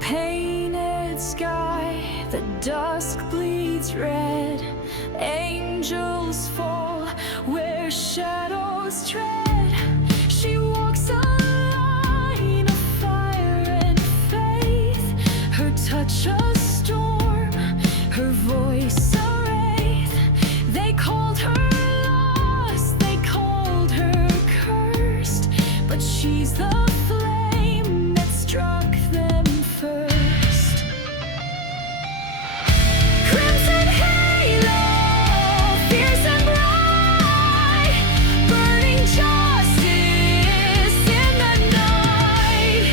Painted sky, the dusk bleeds red. Angels fall where shadows tread. She walks a line of fire and faith. Her touch a storm, her voice a wraith. They called her lost, they called her cursed, but she's the flame that struck them first. Crimson halo, fierce and bright, burning justice in the night.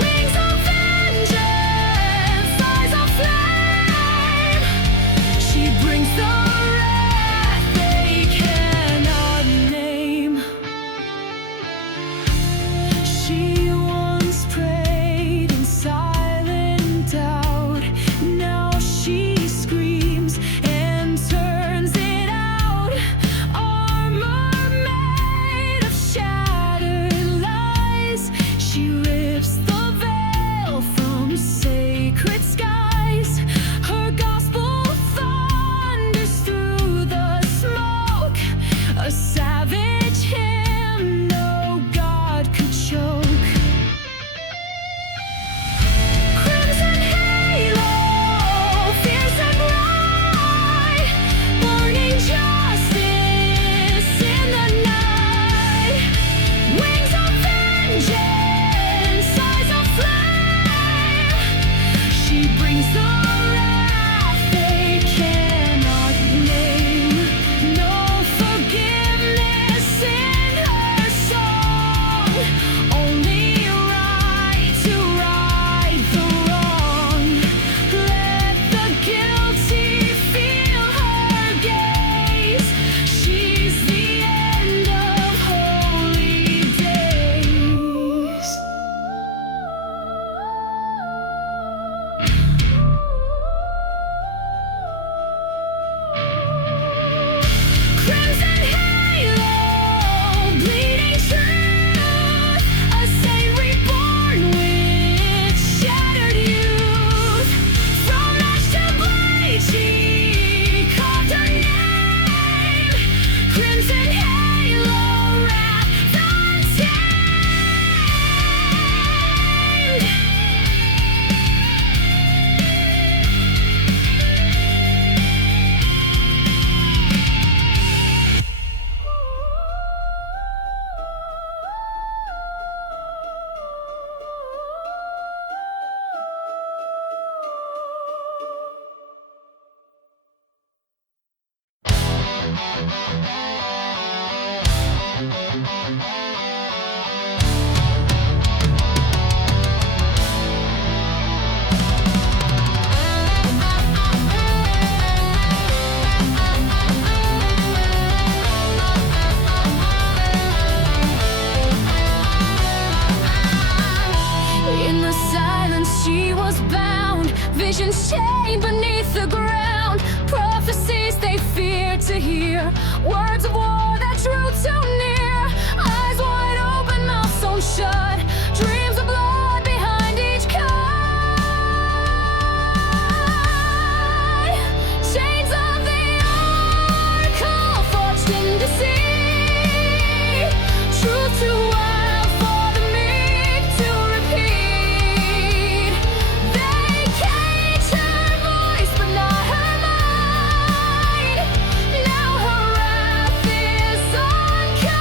Wings of vengeance, eyes of flame. She brings the wrath they cannot name. She once prayed in silent doubt. Now she screams and turns it out. Armor made of shattered lies. She rips the veil from sacred skies. Her gospel thunders through the smoke. A savage hymn no God could choke. Crimson halo, fierce and bright, burning justice in the night. Wings of vengeance, eyes of flame. She brings the wrath they cannot name. No forgiveness in her song, only right to right the wrong. Let the guilty feel her gaze. She's the end of holy days. Crimson halo, bleeding truth, a saint reborn with shattered youth. From ash to blade, she carved her name. Crimson halo, wrath untamed. In the silence she was bound, visions chained beneath the ground. Prophecies they feared to hear, words of war that drew too near. Eyes wide open, mouth sewn shut, dreams of blood behind each cut. Chains of the oracle forged in deceit, truth too wild for the meek to repeat. They cage her voice but not her mind. Now her wrath is uncontained.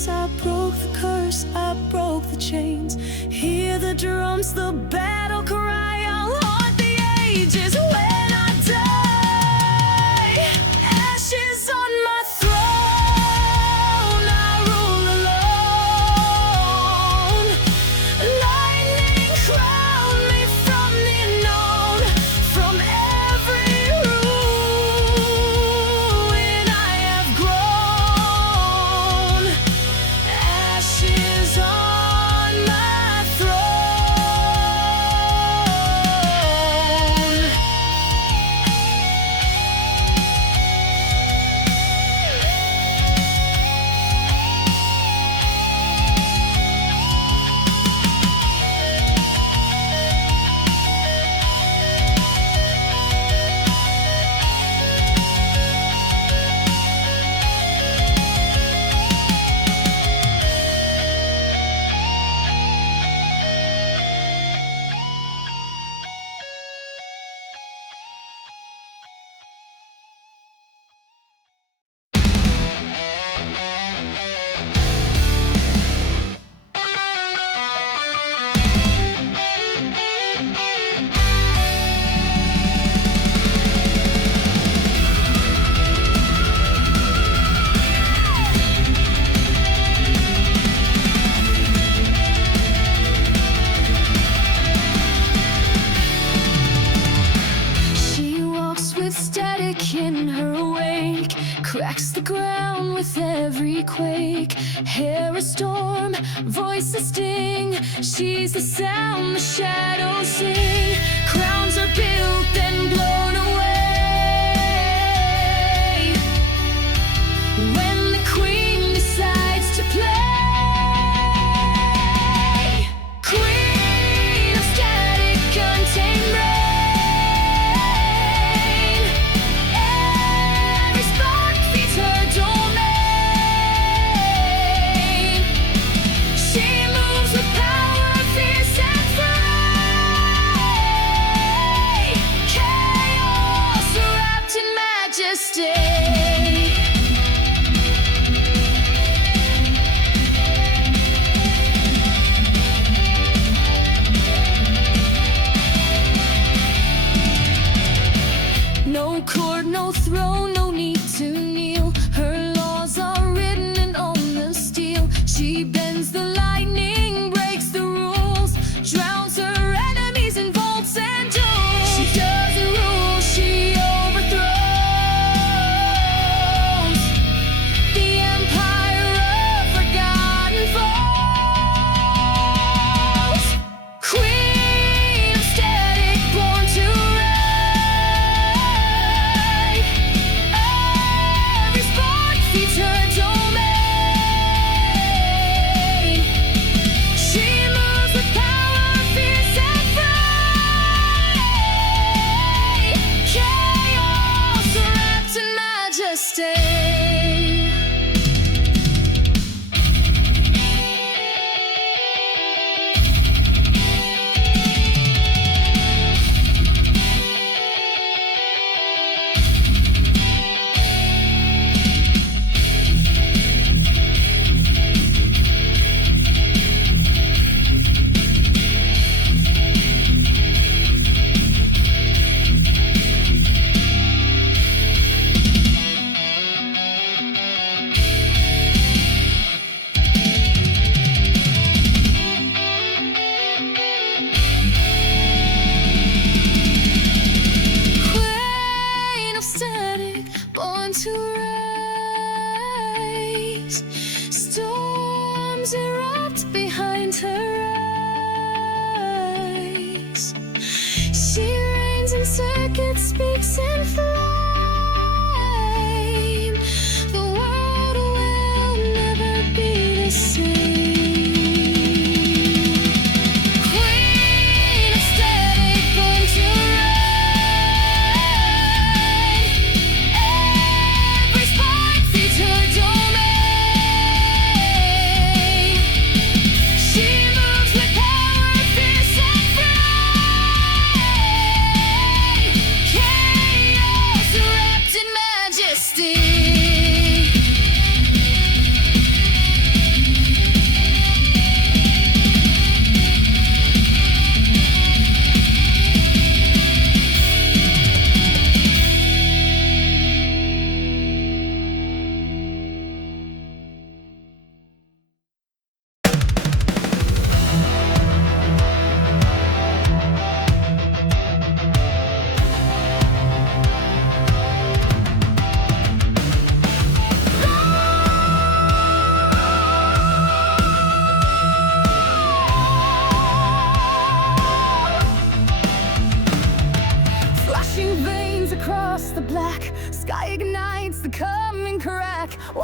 chains. I broke the curse, I broke the chains. Hear the drums, the battle cry. I'll haunt the ages when I die. Ashes on my throne, I rule alone. Lightning crown me from the unknown. From every ruin I have grown. Ashes on my throne. She walks with static in her wake, cracks the ground with every quake. Hair a storm, voice a sting. She's the sound the shadows sing. Crowns are built then blown away when the queen decides to play. Queen of static, untamed reign. Every spark feeds her domain. She moves with power, fierce and free. Chaos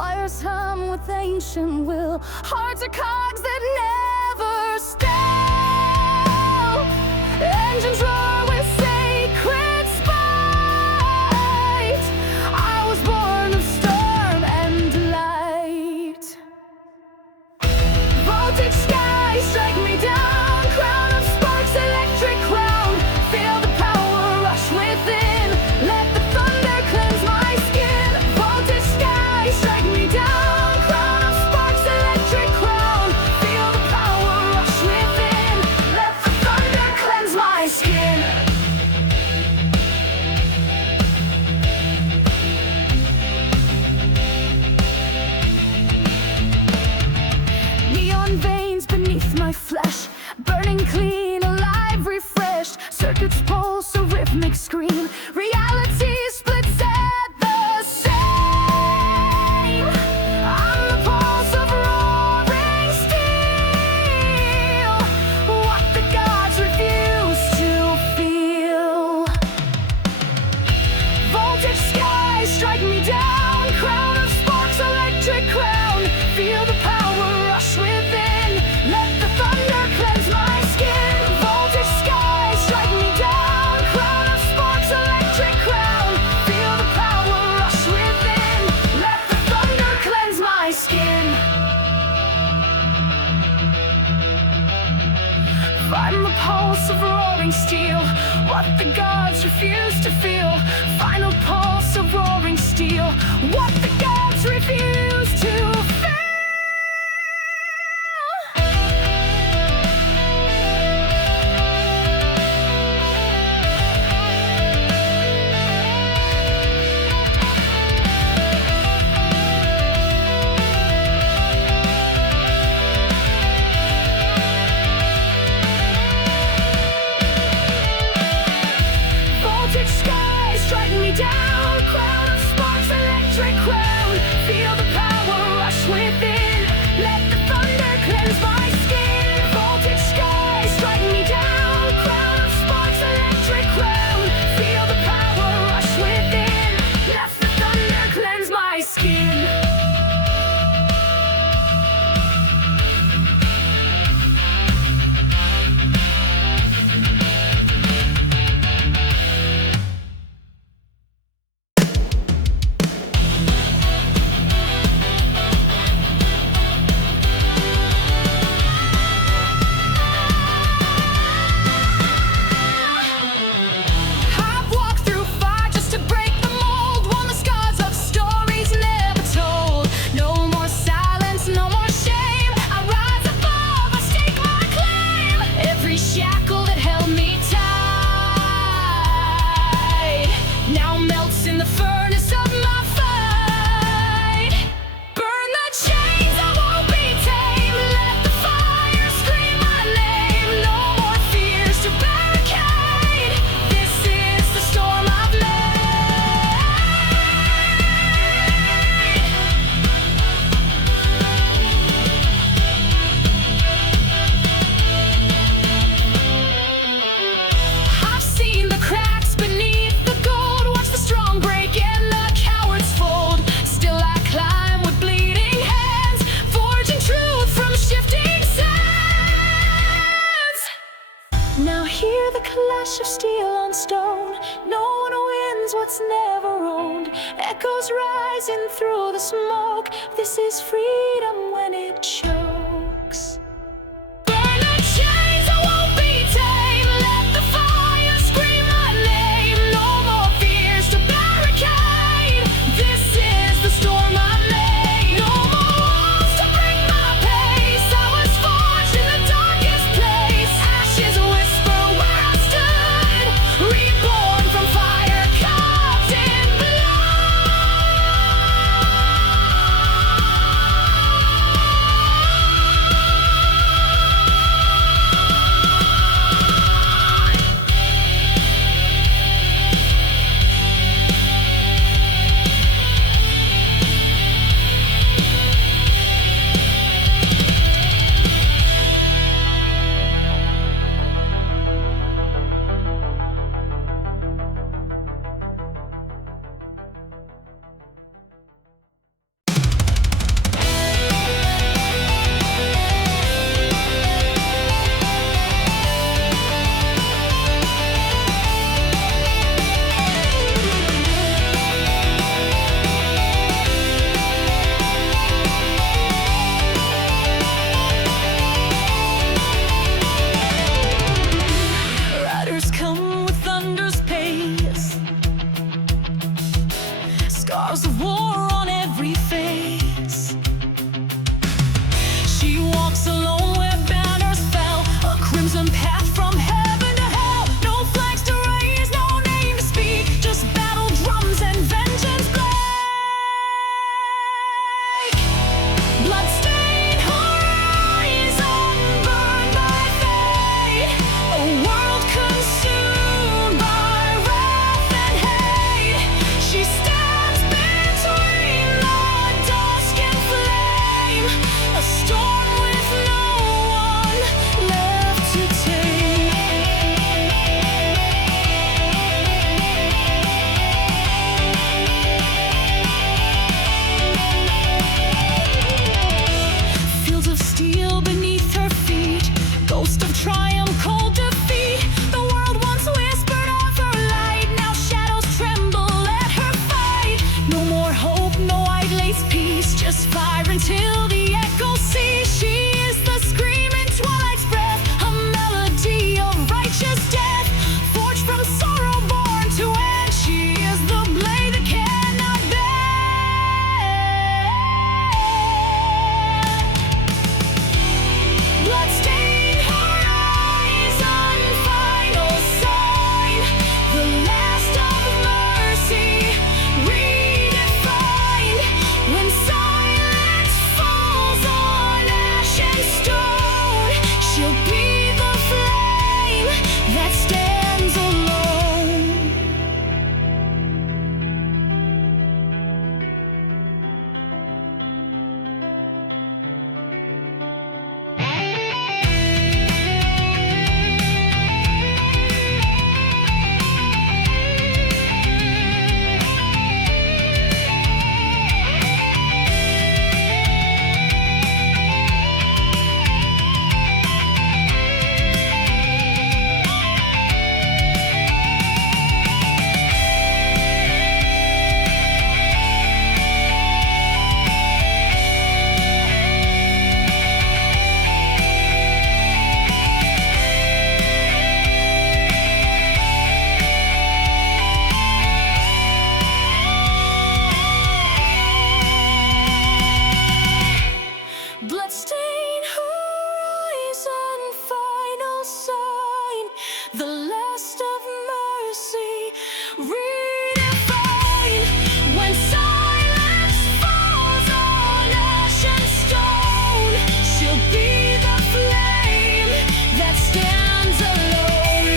Wires hum with ancient will, hearts are cogs that never stale. Engines roar with sacred spite. I was born of storm and light. Voltage skies strike me down, crown of sparks, electric crown. Feel the power rush within, let the thunder cleanse my skin. Voltage skies strike me down, crown of sparks, electric crown. Feel the power rush within, let the thunder cleanse my skin. Neon veins beneath my flesh, burning clean, alive, refreshed. Circuits pulse, a rhythmic scream. Reality splits at the same. I'm the pulse of roaring steel, what the gods refuse to feel. Voltage skies strike me down, crown of sparks, electric crown. Feel the power rush within, let the thunder cleanse my skin. Voltage skies strike me down, crown of sparks, electric crown. Feel the power rush within, let the thunder cleanse my skin. I'm the pulse of roaring steel, what the gods refuse to feel. Final pulse of roaring steel, what the gods refuse to feel. Voltage skies strike me down, crown of sparks, electric crown. Feel the power rush within, let the thunder cleanse my skin. Voltage skies strike me down, crown of sparks, electric crown. Feel the power rush within, let the thunder cleanse my skin. I've walked through fire just to break the mold, won the scars of stories never told. No more silence, no more shame. I rise above, I stake my claim. Every shackle that held me tight now melts in the furnace of my fight. Burn the chains, I won't be tamed. Let the fire scream my name. No more fears to barricade. This is the storm I've made. I've seen the cracks beneath the gold, watch the strong break and the cowards fold. Still I climb with bleeding hands, forging truth from shifting sands. Now hear the clash of steel on stone. No one wins what's never owned. Echoes rising through the smoke. This is freedom when it chokes. Burn the chains, I won't be tamed. Let the fire scream my name. No more fears to barricade. This is the storm I made. No more walls to break my pace. I was forged in the darkest place. Ashes whisper where I stood, reborn from fire, carved in blood. till the echoes cease. She is the screaming twilight's breath, a melody of righteous death, forged from sorrow born to end. She is the blade that cannot bend. Bloodstain horizon, final sign, the last of mercy, redefined. When silence falls on ash and stone, she'll be the flame that stands alone. Bloodstained horizon, final sign, the last of mercy, redefined. When silence falls on ash and stone, she'll be the flame that stands alone.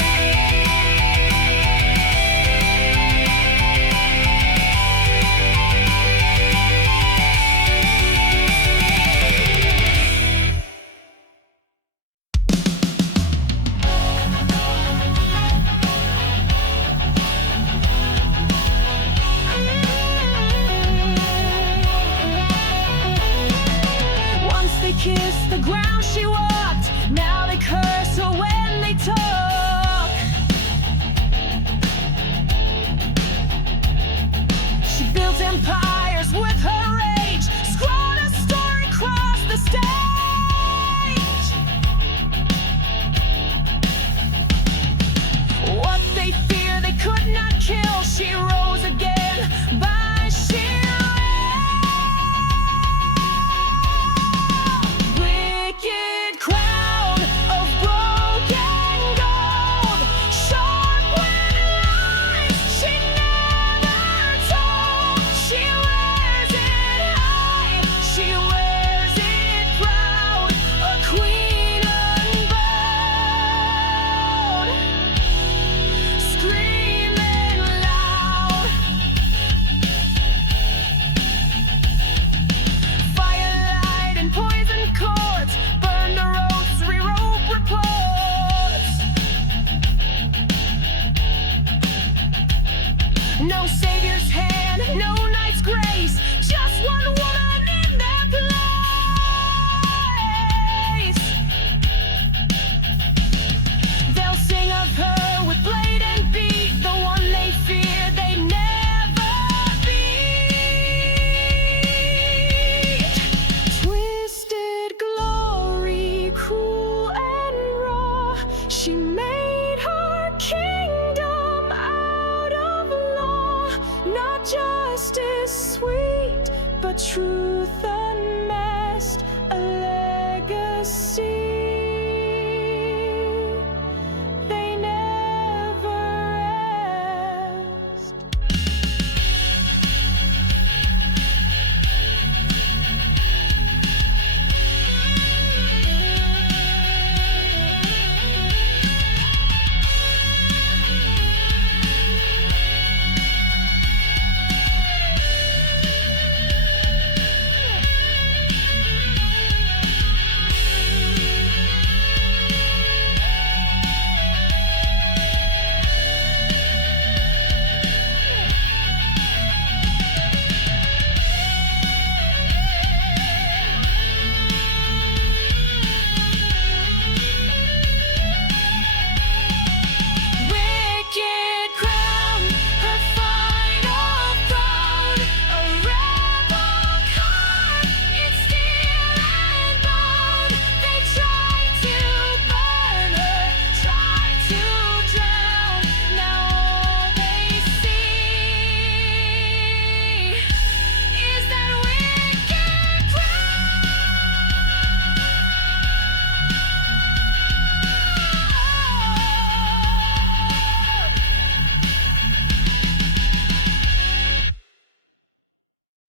Once they kissed the ground she walked, now they curse.